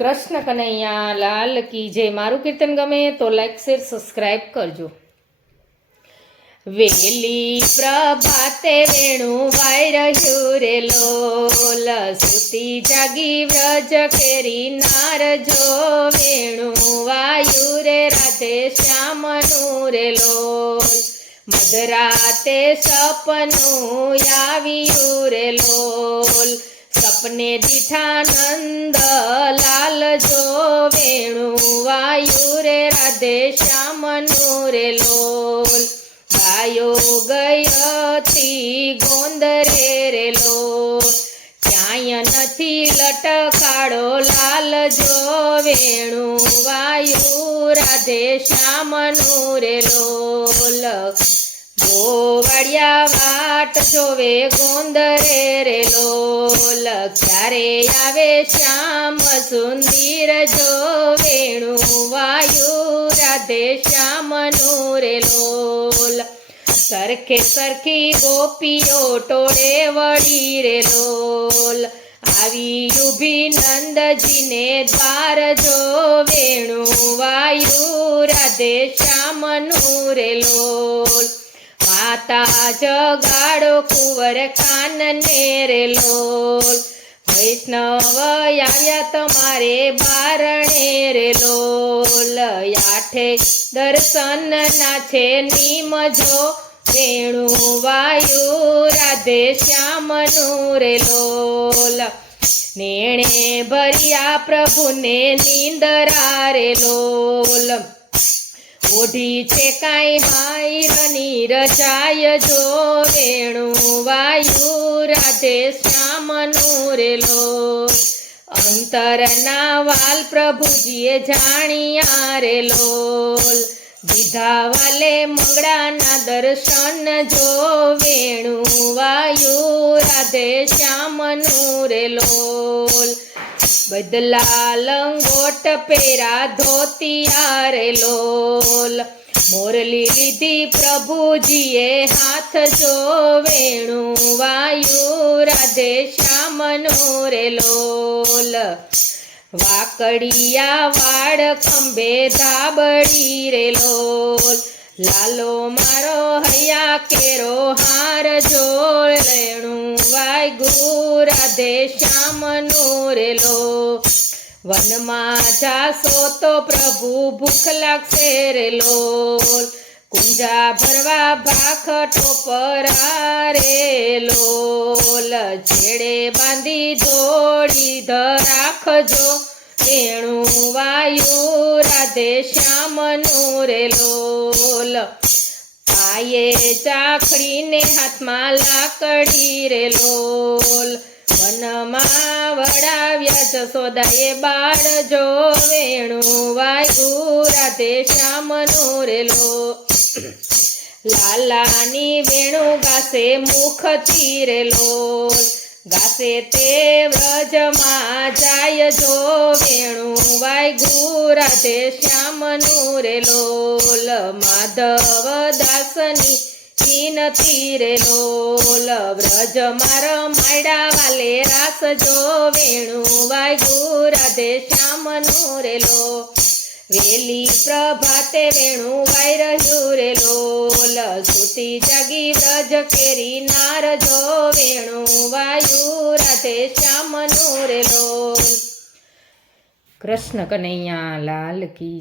કૃષ્ણ કનૈયા લાલ કી જય. મારું કીર્તન ગમે તો લાઈક શેર સબસ્ક્રાઈબ કરજો. વેલી પ્રભાતે વેણું વાઈ રહ્યું રે લોલ, સુતી જાગી વ્રજ કેરી નાર જો, વેણું વાયુ રે રાધે શ્યામનું રે લોલ, મધરાતે સપનું આવ્યું રે લોલ, સપને દીઠાનંદ લાલ જો, વેણું વાયુ રે રાધે શ્યામનું રે લોલ, ગાયો ગયથી ગોંદરે રે લોલ, ક્યાંય નથી લટકાળો લાલ જો, વેણું વાયુ રાધે શ્યામનું રે લોલ, ગોવાળિયા વાટ જોવે ગોંદરે રે લોલ, ક્યારે આવે શ્યામ સુંદર જો, વેણું વાયુ રાધે શ્યામનું રે લોલ, સરખે સરખી ગોપીઓ ટોળે વળી રે લોલ, આવી ઊભી નંદજીને દ્વાર જો, વેણું વાયુ રાધે શ્યામનું રે લોલ, માતા જગાડો કુંવર કાનને રે લોલ, વૈષ્ણવ આવ્યા તમારે બારણે રે લોલ, આઠે દર્શન ના છે નિમજો, વેણું વાયુ રાધે શ્યામનું રે લોલ, નેણે ભર્યા પ્રભુને નિંદરા રે લોલ, ઓઢી છે કાંઈ હાયરની રજાય જો, વેણું વાયુ રાધે શ્યામનું રે લોલ, અંતરના વાલ પ્રભુજીએ જાણ્યા રે લોલ, દીધા વાલે મંગળાના દર્શન જો, વેણું વાયુ રાધે શ્યામનું રે લોલ, બદલા લંગોટ પેરા ધોતિયા રે લોલ, મોરલી લીધી પ્રભુજીએ હાથ જો, વેણું વાયુ રાધે શ્યામનું રે લોલ, વાકડિયા વાડ ખંભે ધાબડી રે લોલ, લાલો મારો હૈયા કેરો હાર જો, વેણું વાયુ રાધે શ્યામનું રે લોલ, વનમાં જાશો તો પ્રભુ ભૂખ લાગશે રે લોલ, કુંજા ભરવા ભાખ ટોપરા રે લોલ, છેડે બાંધી દોડી રાખજો, વેણું વાયુ રાધે શ્યામનું રે લોલ, પાયે ચાખડીને હાથમાં લાકડી રે લોલ, વનમાં વડાવ્યા જશોદાએ બાળ જો, વેણું વાયુ રાધે શ્યામનું રે લોલ, લાલાની વેણું ગાશે મુખથી રે લોલ, ગાશે તે વ્રજમાં જાય જો, વેણું વાયુ રાધે શ્યામનું રે લોલ, માધવ દાસની નથી રે લોલ, વ્રજ માર માયડા વાલે રાસ જો, વેણું વાયુ રાધે શ્યામનું રે લોલ, વેલી પ્રભાતે વેણું વાઈ રહ્યું રે લોલ, સુતી જાગી વ્રજ કેરી નાર જો, વેણું વાયુ રાધે શ્યામનું રે લોલ. કૃષ્ણ કનૈયા લાલ કી.